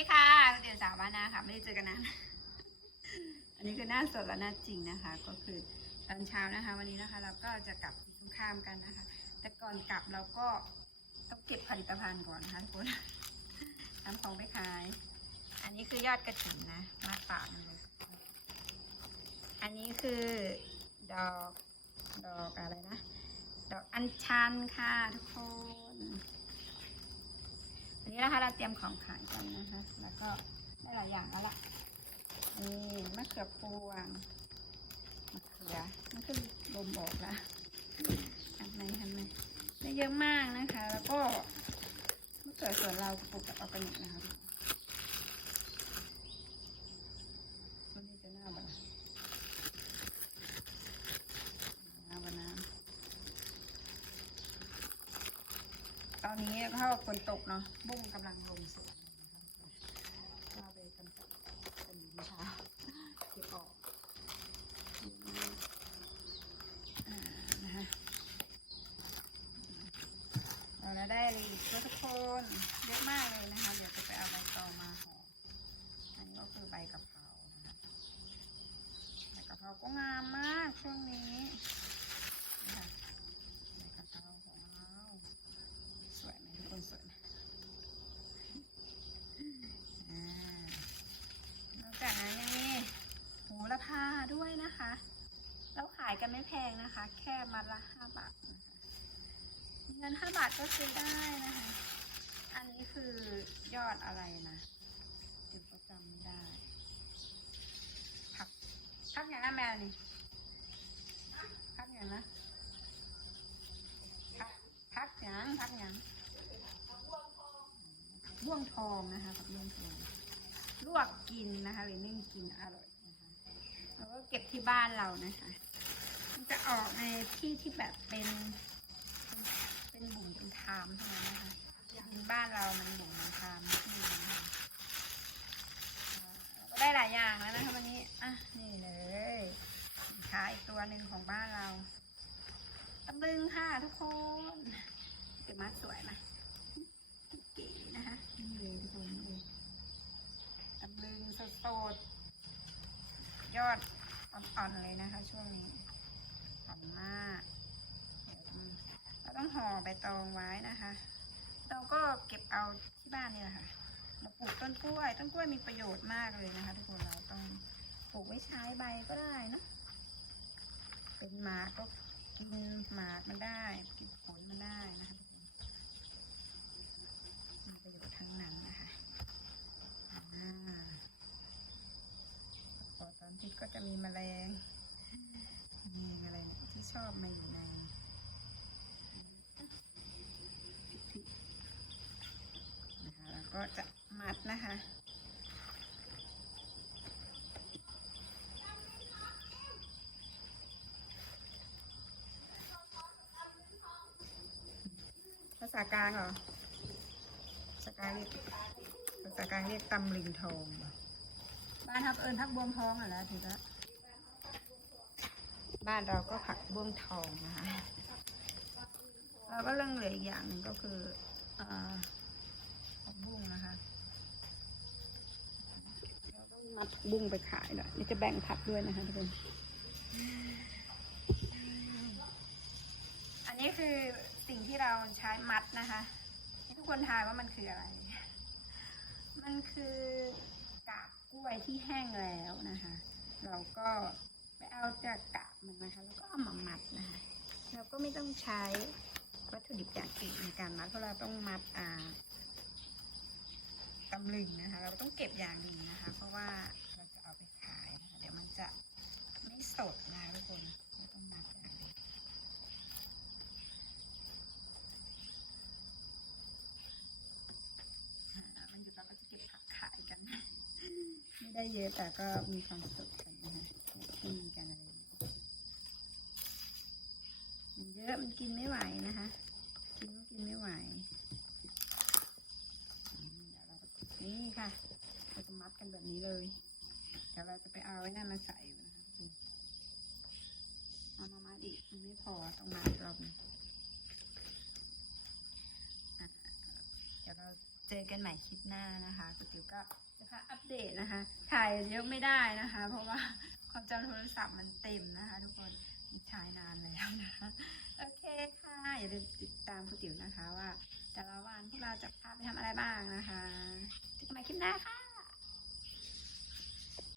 ดีค่ะเดี๋ยวสาวบ้านนาค่ะ ไม่ได้เจอกันนานอันนี้คือหน้าสดและหน้าจริงนะคะ ก็คือตอนเช้านะคะ วันนี้นะคะ เราก็จะกลับสีสงครามกันนะคะ แต่ก่อนกลับเราก็ต้องเก็บผลิตภัณฑ์ก่อนนะคะทุกคนทำของไปขาย อันนี้คือยอดกระถิ่นนะ มาฝากมันเลยอันนี้คือดอกดอกอะไรนะ ดอกอัญชันค่ะทุกคน นนี้นะคะ เราเตรียมของขายกันนะคะ แล้วก็ได้หลายอย่างแล้วล่ะนี่มะเขือพวงมะเขือมันคือลมบอกแล้วทำไมทำไมได้เยอะมากนะคะ แล้วก็มะเขือส่วนเราปลูกกับออร์แกนิกนะคะต้นนี้จะหน้าบ้าหน้าบ้าน้ ตอนนี้ถ้าฝนตกเนาะบุ้งกำลังลงสวนนะคะก็ไปกำจัดเป็นนะคะเก็บออกอ่านะคะเราได้เลยอีกทุกคนเยอะมากเลยนะคะ เดี๋ยวจะไปเอาใบตองมาห่ออันนี้ก็คือใบกะเพรานะคะใบกะเพราก็งามมากช่วงนี้นะคะใบกะเพราของเรา สวยไหมทุกคนสวยไหมอ่านอกจากนั้นยังมีโหระพาด้วยนะคะ แล้วขายกัน ไม่แพงนะคะ แค่มัดละห้าบาทนะคะเงินห้าบาทก็ซื้อได้นะคะ อันนี้คือยอดอะไรนะเดี๋ยวก็จำไม่ได้ ผักผักอย่างนั้นแมวนี่ผักอย่างนะผักผักอย่างผักอย่างบ่วงทองนะคะกับบ่วงทองลวกกินนะคะหรือนึ่งกินอร่อยนะคะแล้วก็เก็บที่บ้านเรานะคะ จะออกในที่ที่แบบเป็น เป็นบุ่มเป็นทามเท่านั้นนะคะดินบ้านเรามันบุ่มเป็นทามที่นะคะก็ได้หลายอย่างแล้วนะคะวันนี้ อะ นี่เลยสินค้าอีกตัวหนึ่งของบ้านเราตำลึงค่ะทุกคนเก็บมาสวยไหมเก๋นะคะนี่เลยทุกคนนี่เลยตำลึงสดๆยอดอ่อนๆเลยนะคะช่วงนี้ มากเดี๋ยวเราต้องห่อใบตองไว้นะคะ เราก็เก็บเอาที่บ้านนี่แหละค่ะเราปลูกต้นกล้วย ต้นกล้วยมีประโยชน์มากเลยนะคะ ทุกคนเราต้องปลูกไว้ใช้ใบก็ได้นะเป็นหมากก็กินหมากมันได้กินผลมันได้นะคะทุกคนมีประโยชน์ทั้งนั้นนะคะอ่าพอตอนที่ก็จะมีแมลง ที่ชอบมาอยู่ในนะคะแล้วก็จะมัดนะคะภาษากลางเหรอ ภาษากลางเรียกภาษากลางเรียกตำลิงทอง บ้านทับเอิญพักบวมทองอะแล้วถือว่า บ้านเราก็ผักบวมทองนะคะเราก็เรื่องเหลืออีกอย่างหนึ่งก็คือผักบุ้งนะคะเราต้องมัดบุ้งไปขายหน่อยนี่จะแบ่งผักด้วยนะคะทุกคนอันนี้คือสิ่งที่เราใช้มัดนะคะทุกคนทายว่ามันคืออะไร มันคือกาบกล้วยที่แห้งแล้วนะคะ เราก็ไปเอาจากกาบ มันนะคะแล้วก็เอามามัดนะคะเราก็ไม่ต้องใช้วัตถุดิบอย่างอื่นในการมัดเพราะเราต้องมัดอ่าตำลึงนะคะ เราต้องเก็บอย่างดีนะคะ เพราะว่าเราจะเอาไปขายนะคะเดี๋ยวมันจะไม่สดนะทุกคนเราต้องมัดอย่างดีอ่ามันอยู่เราก็จะเก็บผักขายกัน ไม่ได้เยอะแต่ก็มีความสุขกันนะคะที่กันอะไรอย่างเงี้ยมัน เยอะมันกินไม่ไหวนะคะ กินก็กินไม่ไหวเดี๋ยวเราก็นี่ค่ะ เราจะมัดกันแบบนี้เลย เดี๋ยวเราจะไปเอาไว้นั่นมาใส่นะคะเอามามัดอีกมันไม่พอต้องมัดอีกรอบหนึงอะเดี๋ยวเราเจอกันใหม่คลิปหน้านะคะคุติวก็จะพาอัปเดตนะคะ ถ่ายเยอะไม่ได้นะคะ เพราะว่าความจำโทรศัพท์มันเต็มนะคะ ทุกคนใช้นานแล้วนะคะ อย่าลืมติดตามคุณติ๋วนะคะ ว่า แต่ละวันพวกเราจะพาไปทำอะไรบ้างนะคะเจอกันใหม่คลิปหน้าค่ะ